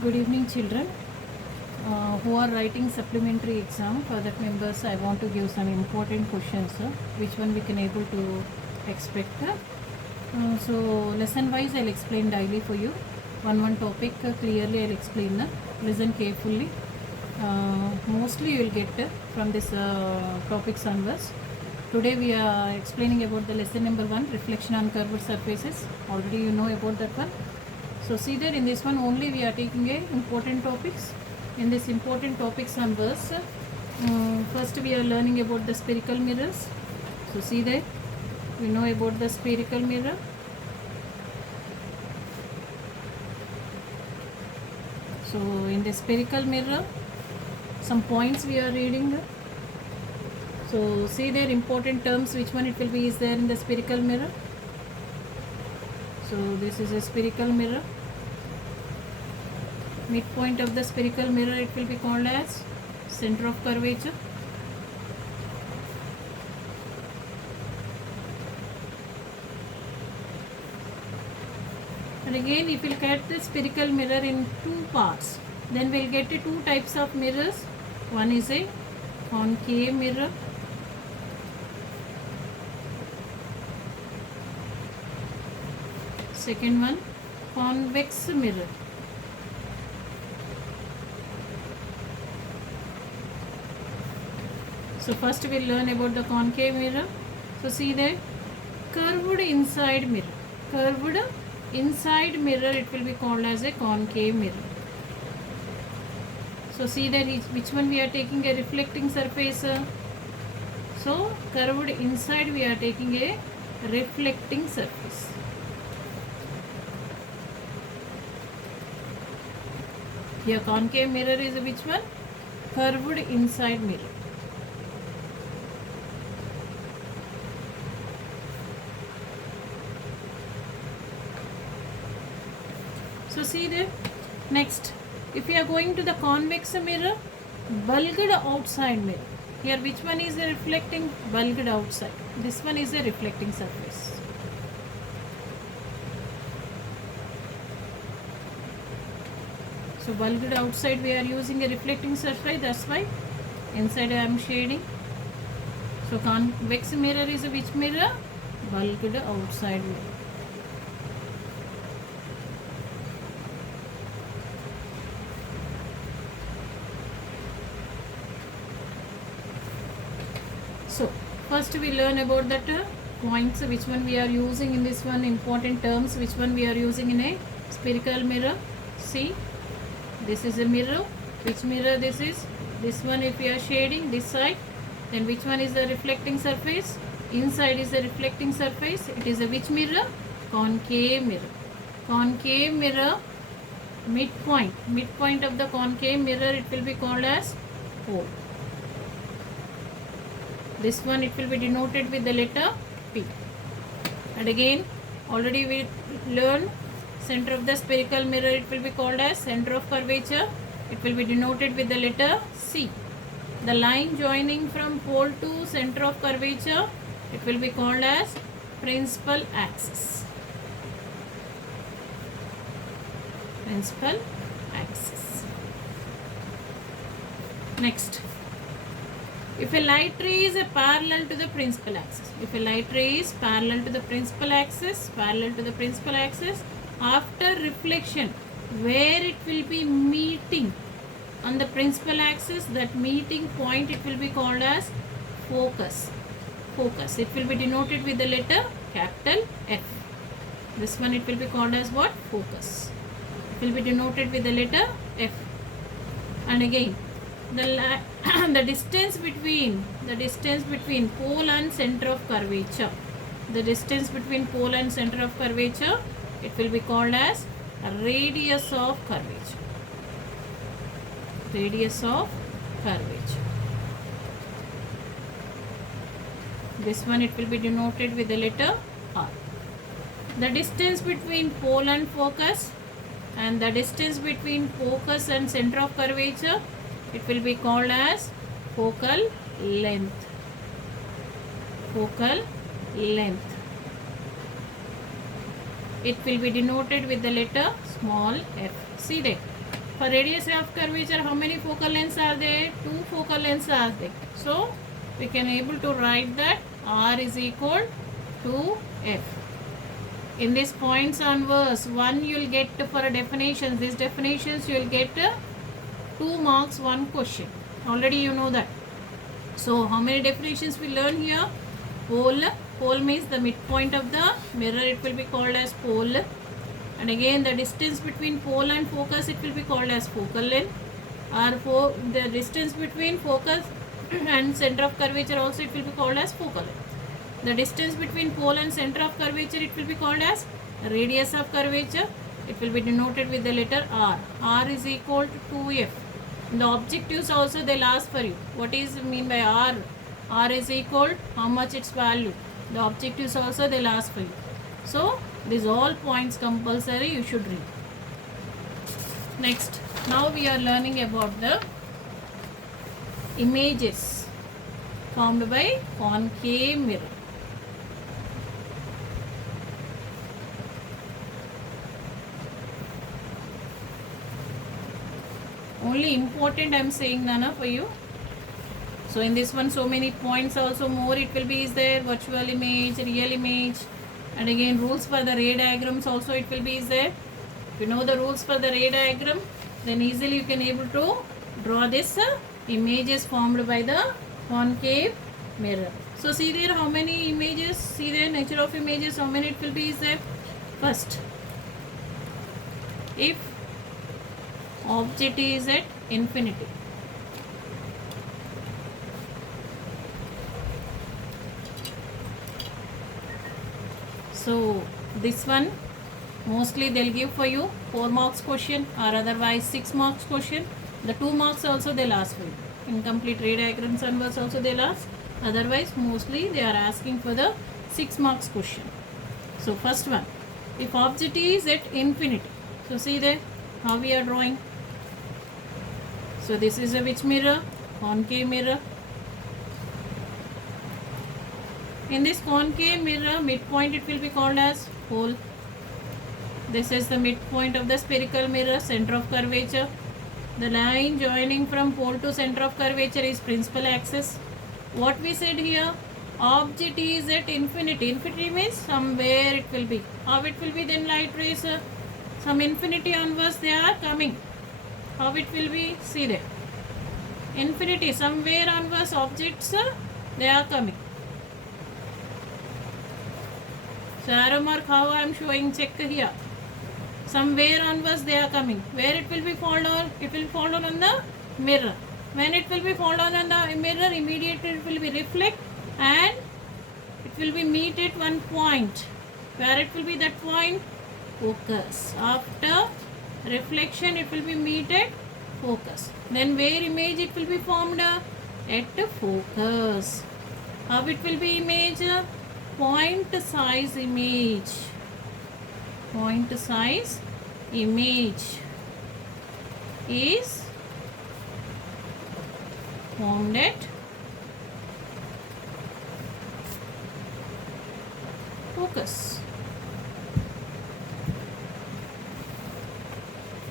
Good evening, children who are writing supplementary exam. For that members, I want to give some important questions. Which one we can able to expect. So lesson wise, I'll explain daily for you. One topic clearly I'll explain. Listen carefully. Mostly you will get from this topics onwards. Today we are explaining about the lesson number 1, reflection on curved surfaces. Already you know about that one. So see that in this one only we are taking a important topics. In this important topics and verse, first we are learning about the spherical mirrors. So see that we know about the spherical mirror. So in the spherical mirror, some points we are reading. So see there important terms, which one it will be is there in the spherical mirror. So this is a spherical mirror. Midpoint of the spherical mirror, it will be called as center of curvature. And again, if we look at the spherical mirror in two parts, then we'll get two types of mirrors. One is a concave mirror. Second one, convex mirror. So first we'll learn about the concave mirror. So see there, curved inside mirror. Curved inside mirror, it will be called as a concave mirror. So see there, which one we are taking a reflecting surface. So curved inside we are taking a reflecting surface. Here concave mirror is which one? Curved inside mirror. So see there, next if we are going to the convex mirror, bulged outside mirror. Here which one is a reflecting? Bulged outside. This one is a reflecting surface. So bulged outside we are using a reflecting surface, that's why inside I am shading. So convex mirror is which mirror? Bulged outside mirror. So first we learn about that points, which one we are using in this one, important terms, which one we are using in a spherical mirror. See, this is a mirror. Which mirror this is? This one if we are shading this side, then which one is the reflecting surface? Inside is the reflecting surface. It is a which mirror? Concave mirror. Concave mirror, midpoint of the concave mirror, it will be called as O. This one it will be denoted with the letter P. And again, already we learned center of the spherical mirror, it will be called as center of curvature. It will be denoted with the letter C. The line joining from pole to center of curvature, it will be called as principal axis. Principal axis. Next, if a light ray is parallel to the principal axis, if a light ray is parallel to the principal axis, after reflection, where it will be meeting on the principal axis, that meeting point, it will be called as focus. Focus. It will be denoted with the letter capital F. This one it will be called as what? Focus. It will be denoted with the letter F. And again, the distance between pole and center of curvature, the distance between pole and center of curvature, it will be called as radius of curvature. Radius of curvature. This one it will be denoted with the letter R. The distance between pole and focus, and the distance between focus and center of curvature, it will be called as focal length. Focal length. It will be denoted with the letter small f. See there. For radius of curvature, how many focal lengths are there? 2 focal lengths are there. So we can able to write that R is equal to F. In this points on verse, one you will get for definitions. These definitions you will get 2 marks, 1 question. Already you know that. So how many definitions we learn here? Pole. Pole means the midpoint of the mirror. It will be called as pole. And again the distance between pole and focus, it will be called as focal length. Or for the distance between focus and center of curvature also, it will be called as focal length. The distance between pole and center of curvature, it will be called as radius of curvature. It will be denoted with the letter R. R is equal to 2F. In the objectives also they'll ask for you. What is mean by R? R is equal, how much its value? The objectives also they'll ask for you. So these all points compulsory you should read. Next, now we are learning about the images formed by concave mirror. Only important I am saying, Nana, for you. So in this one, so many points also more it will be is there. Virtual image, real image, and again rules for the ray diagrams also it will be is there. If you know the rules for the ray diagram, then easily you can able to draw this images formed by the concave mirror. So see there how many images, see there nature of images, how many it will be is there. First, if object is at infinity, so this one mostly they'll give for you 4 marks question or otherwise 6 marks question. The 2 marks also they'll ask for you. Incomplete ray diagrams and words also they'll ask. Otherwise mostly they are asking for the 6 marks question. So first one, if object is at infinity, so see there how we are drawing. So this is a which mirror? Concave mirror. In this concave mirror, midpoint it will be called as pole. This is the midpoint of the spherical mirror, center of curvature. The line joining from pole to center of curvature is principal axis. What we said here, object is at infinity. Infinity means somewhere it will be. How it will be then light rays? Some infinity onwards they are coming. How it will be? See there. Infinity, somewhere onwards objects they are coming. So arrow mark how I am showing, check here. Somewhere onwards they are coming. Where it will be fall down? It will fall down on the mirror. When it will be fall down on the mirror, immediately it will be reflect and it will be meet at one point. Where it will be that point? Focus. After reflection it will be meet at focus. Then where image it will be formed? At focus. How it will be image? Point size image. Point size image is formed at focus.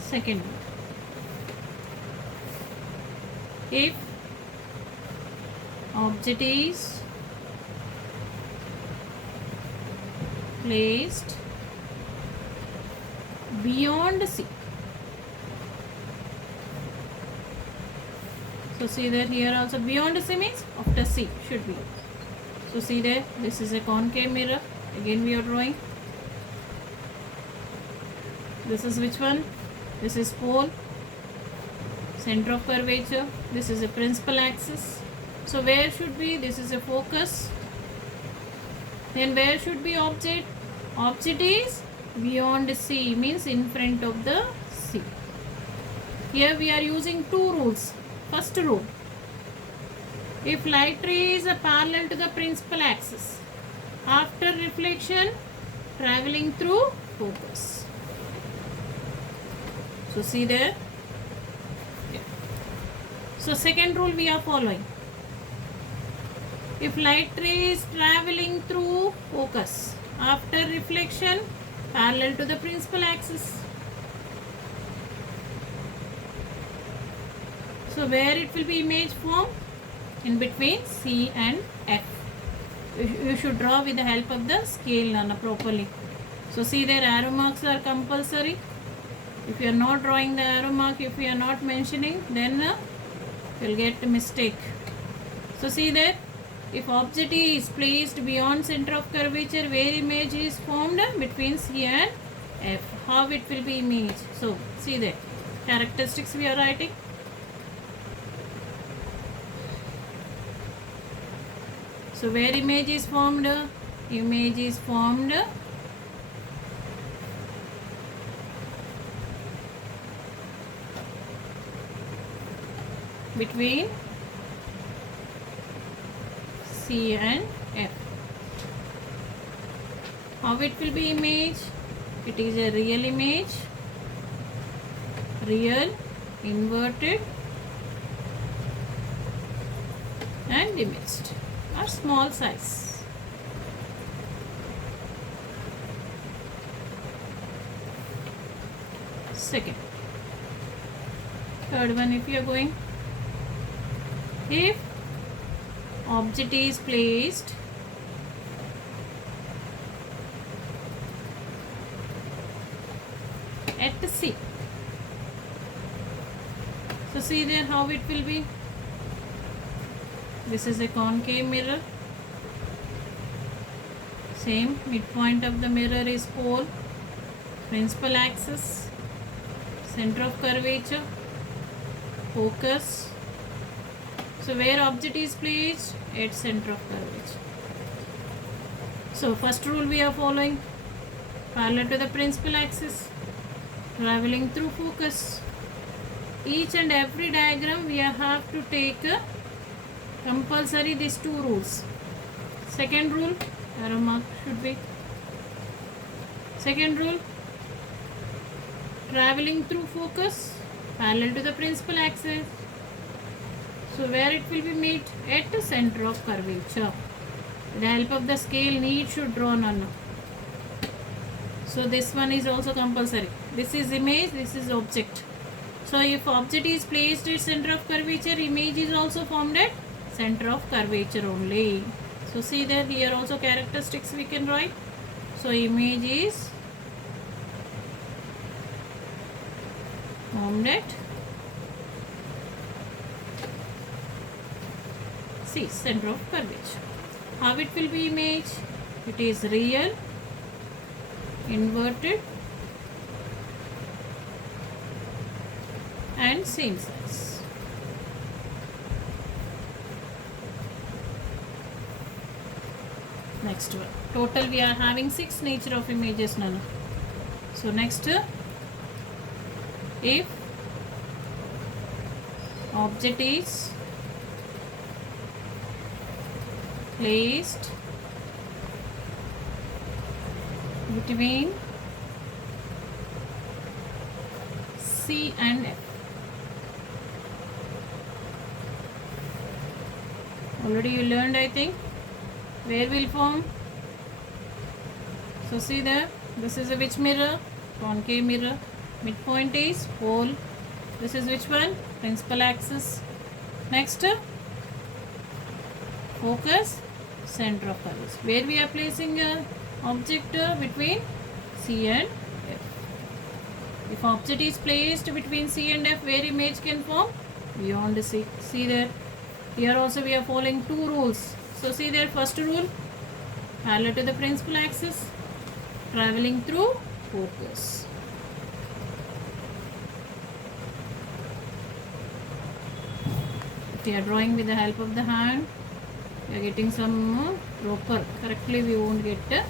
Second, if object is placed beyond C. So see that here also beyond C means after C should be. So see there, this is a concave mirror. Again we are drawing. This is which one? This is pole, center of curvature. This is a principal axis. So where should be? This is a focus. Then where should be object? Object is beyond C means in front of the C. Here we are using 2 rules. First rule, if light ray is parallel to the principal axis, after reflection traveling through focus. So see there. Yeah. So second rule we are following. If light ray is traveling through focus, after reflection parallel to the principal axis. So where it will be image formed? In between C and F. You should draw with the help of the scale, Nana, properly. So see, their arrow marks are compulsory. If you are not drawing the arrow mark, if you are not mentioning, then you will get a mistake. So see there, if object is placed beyond center of curvature, where image is formed? Between C and F. How it will be image? So see there, characteristics we are writing. So where image is formed? Image is formed between C and F. How it will be image? It is a real image, real, inverted and imaged, or small size. Second. Third one, if you are going, if object is placed at C. So see there how it will be. This is a concave mirror. Same, midpoint of the mirror is pole, principal axis, center of curvature, focus. So where object is placed? At center of curvature. So first rule we are following, parallel to the principal axis, traveling through focus. Each and every diagram we have to take compulsory these two rules. Second rule, arrow mark should be. Second rule, traveling through focus, parallel to the principal axis. So where it will be meet? At the center of curvature. With the help of the scale, need should draw none. So this one is also compulsory. This is image, this is object. So if object is placed at center of curvature, image is also formed at center of curvature only. So see there, here also characteristics we can write. So image is formed at C, center of curvature. How it will be image? It is real, inverted and same size. Next one. Total we are having 6 nature of images now. So next, if object is placed between C and F. Already you learned, I think, where will form. So see there, this is a which mirror? Concave mirror. Midpoint is pole. This is which one? Principal axis. Next, focus, center of curvature. Where we are placing a object between C and F. If object is placed between C and F, where image can form? Beyond C. See there. Here also we are following two rules. So see there, first rule, parallel to the principal axis, traveling through focus. If we are drawing with the help of the hand, we are getting some proper, correctly we won't get.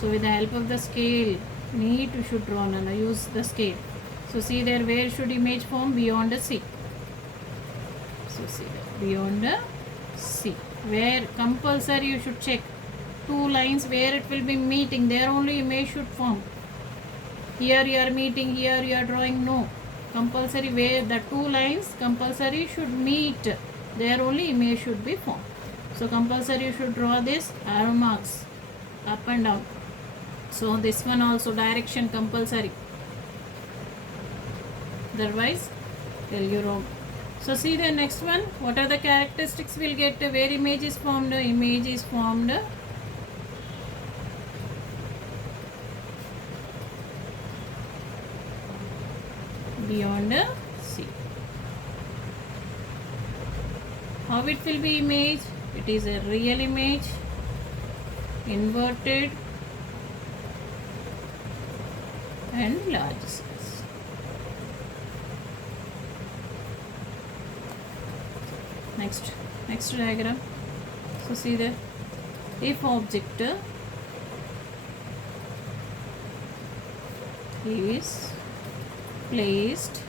So with the help of the scale, need to should draw and use the scale. So see there, where should image form? Beyond a C. So see there, beyond a C. Where compulsory you should check. Two lines where it will be meeting, there only image should form. Here you are meeting, here you are drawing, no. Compulsory where the two lines compulsory should meet, there only image should be formed. So compulsory you should draw this arrow marks up and down. So this one also direction compulsory. Otherwise tell you wrong. So see the next one. What are the characteristics we'll get? Where image is formed? Image is formed beyond C. How it will be image? It is a real image, inverted and large size. Next diagram. So see there, if object is placed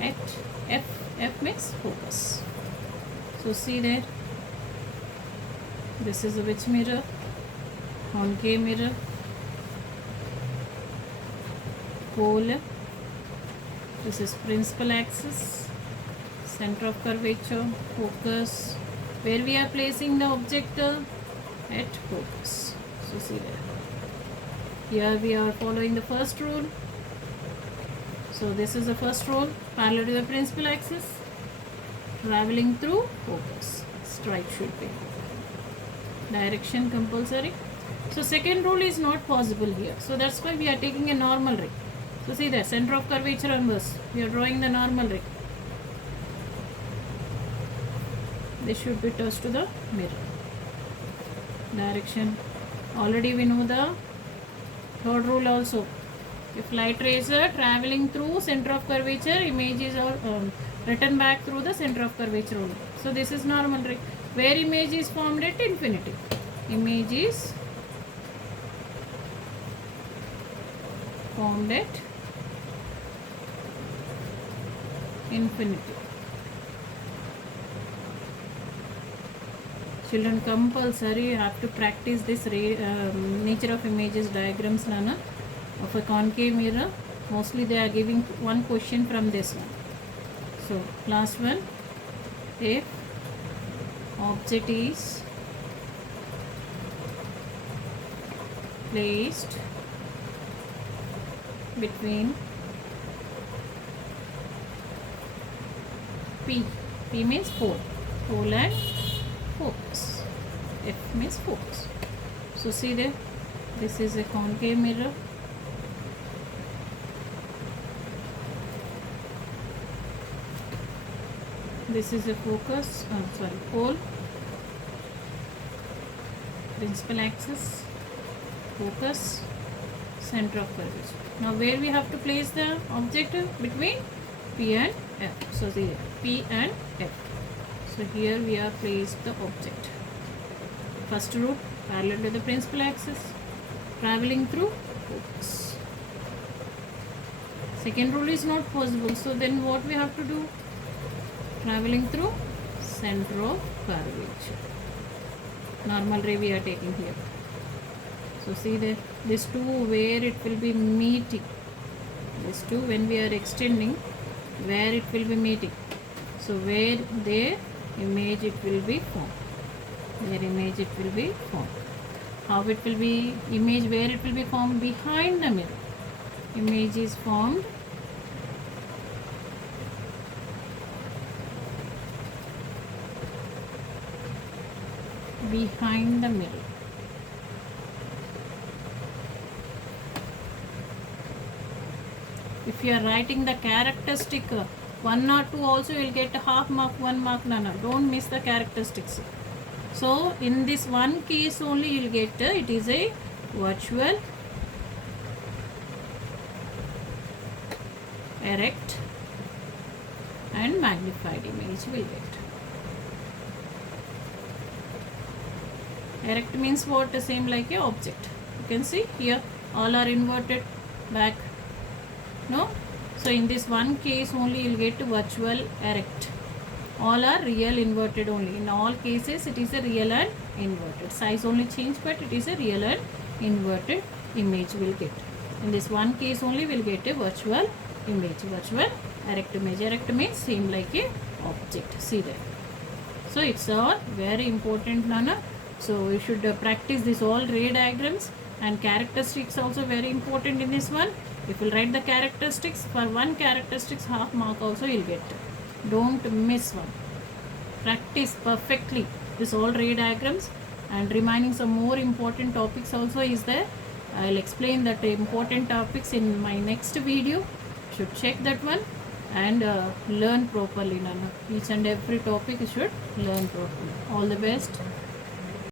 at F means focus. So see there, this is a which mirror? Concave mirror. Pole, this is principal axis, center of curvature, focus, where we are placing the object at focus. So see there, here we are following the first rule. So this is the first rule, parallel to the principal axis, traveling through focus, straight should be, direction compulsory. So second rule is not possible here, so that's why we are taking a normal ray. So see there, center of curvature inverse, we are drawing the normal ray. This should be touched to the mirror. Direction, already we know the third rule also. If light rays are traveling through center of curvature, images are written back through the center of curvature only. So this is normal ray. Where image is formed at infinity? Image is formed at infinity. Children, compulsory you have to practice this nature of images diagrams Nana, of a concave mirror. Mostly they are giving one question from this one. So last one, if object is placed between P means pole and focus, F means focus. So see there, this is a concave mirror. This is a focus, pole, principal axis, focus, center of curvature. Now where we have to place the object? Between P and F. So see P and F. So here we have placed the object. First rule, parallel to the principal axis, traveling through focus. Second rule is not possible. So then what we have to do? Traveling through center of curvature. Normal ray we are taking here. So see there, this two where it will be meeting. This two when we are extending, where it will be meeting. So where their image it will be formed. Their image it will be formed. How it will be image? Where it will be formed? Behind the mirror. Image is formed behind the mirror. If you are writing the characteristic 1 or 2 also, you will get half mark, 1 mark. No, don't miss the characteristics. So in this one case only you will get it is a virtual, erect and magnified image will get. Erect means what? The same like a object. You can see here all are inverted back. No? So in this one case only you will get virtual erect. All are real inverted only. In all cases it is a real and inverted. Size only change, but it is a real and inverted image will get. In this one case only we will get a virtual image. Virtual erect image. Erect means same like a object. See there. So it's all very important, Nana. So you should practice this all ray diagrams, and characteristics also very important in this one. If you'll write the characteristics, for one characteristics half mark also you'll get. Don't miss one. Practice perfectly this all ray diagrams, and remaining some more important topics also is there. I'll explain that important topics in my next video. Should check that one and learn properly. Nana. Each and every topic you should learn properly. All the best.